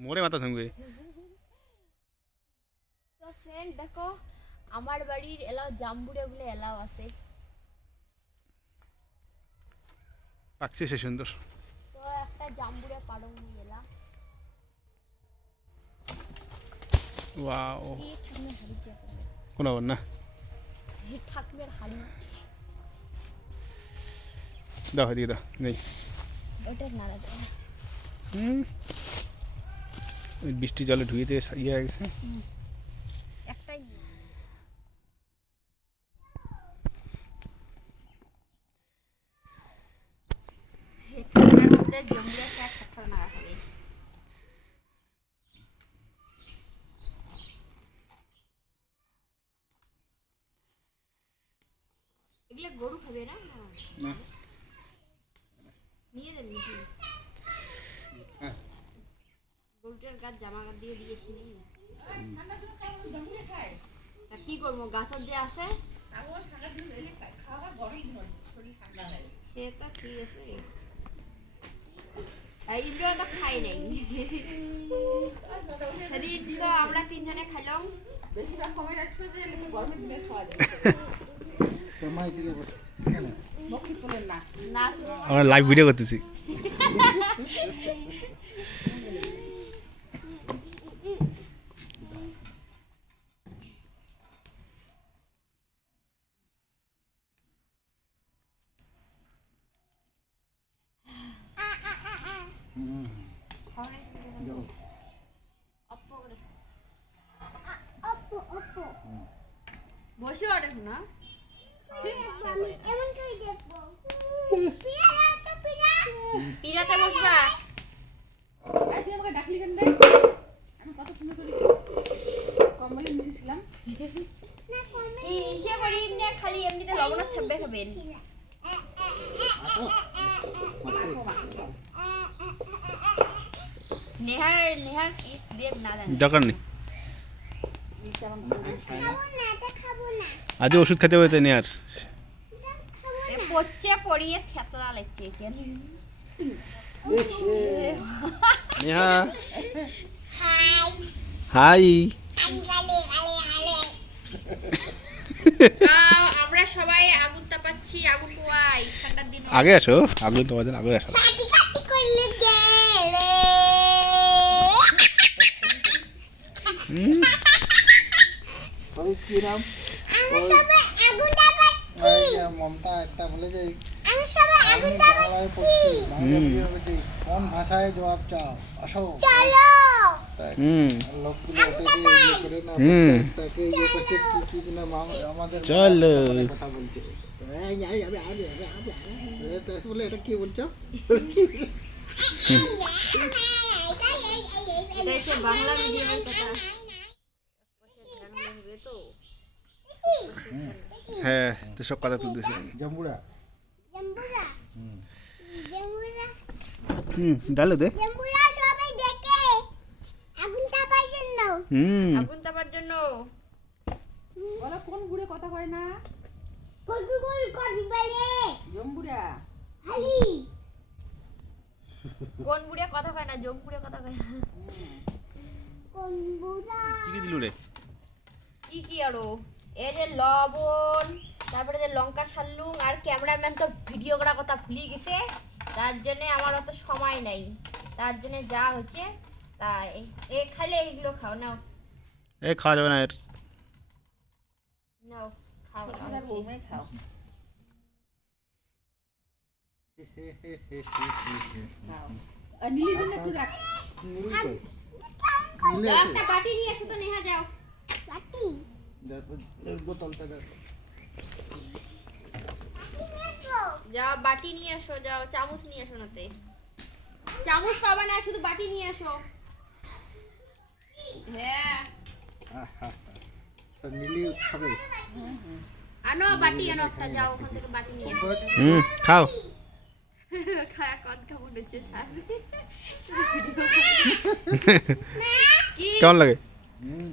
মোরে মাথা থাকবে তো ফ্রেন্ড দেখো আমার বাড়ির এলাও জাম্বুরে বলে এলাও আছে পাকছে সে সুন্দর তো একটা জাম্বুরে পারং নিয়ে এলাম ওয়াও দিয়ে দিয়ে। কোন আবার না ঠাকুমের হাড়ি দাও এদিকে দাও নেই ওটা নাড়া দেয় হুম ওই বৃষ্টি জলে ধুয়ে দিয়ে ইয়ে হয়ে গেছে গরু খাবে না নিয়ে যাবে গরুটার গাছ জামা গাছ দিয়ে দিয়েছি তা কি করব গাছের যে আছে? সে তো ঠিক আছে। তো খাই নাই। সেদিন তো আমরা তিনজনে খাইলাম বেশিরভাগ সময় আসবে যে গরমের দিনে খাওয়া যায়। মক্ষী তোলেন না। না। আমরা লাইভ ভিডিও করতেছি। বসে অর্ডার না পিড়াতে বসবা আজ তুই আমাকে ডাকলি কেন? আমি কত সুন্দর করে কম্বলে ইসে করি এমনি খালি এমনিতে লবণ থাকবে খাবেন নেহার নেহার কি দেব না জানি দরকার নেই। করে ওষুধ খেতে হবে নেহার। আর এ পচে পড়িয়ে খেতলা লাগছে কেন? নেহা। হাই। আমরা সবাই আগুন তাপাচ্ছি আগুন পোয়াই ঠান্ডার দিন। আগে আসো আগুন তোমাদের আগে আসো। ওই কি নাম মমতা একটা বলে যে কোন ভাষায় জবাব চাও আসো চলো এটা কি বলছো বাংলা হ্যাঁ তো সব কথা তুলতেছি। জম্বুরা। হুম। ডালো দে। হুম। আগুন তাপার জন্য। বলো কোন গুড়ে কথা কয় না? জম্বুরা। কোন বুড়ে কথা কয় না? বুড়ে কথা কয় না। কি কি দিলু রে? কি কি আরও? এই যে লবণ তারপরে যে লঙ্কা সারলুম আর ক্যামেরাম্যান তো ভিডিও করার কথা ভুলে গেছে। তার জন্য আমার অত সময় নাই। তার জন্য যা হচ্ছে তাই। এ খাইলে এইগুলো খাও নাও। এ খাওয়া যাবে না এর। নাও খাও খাও একটু বাটি নিয়ে এসো তো নেহা যাও। দেখো, বোতলটা দেখো। যাও বাটি নিয়ে এসো যাও চামচ নিয়ে এসো নাতে চামচ পাবা না শুধু বাটি নিয়ে এসো হ্যাঁ। আহা, খাবে। আনো বাটি আনো একটা যাও ওখান থেকে বাটি নিয়ে এসো হুম খাও। খায়া কন খাব নিচে কেমন লাগে? হুম।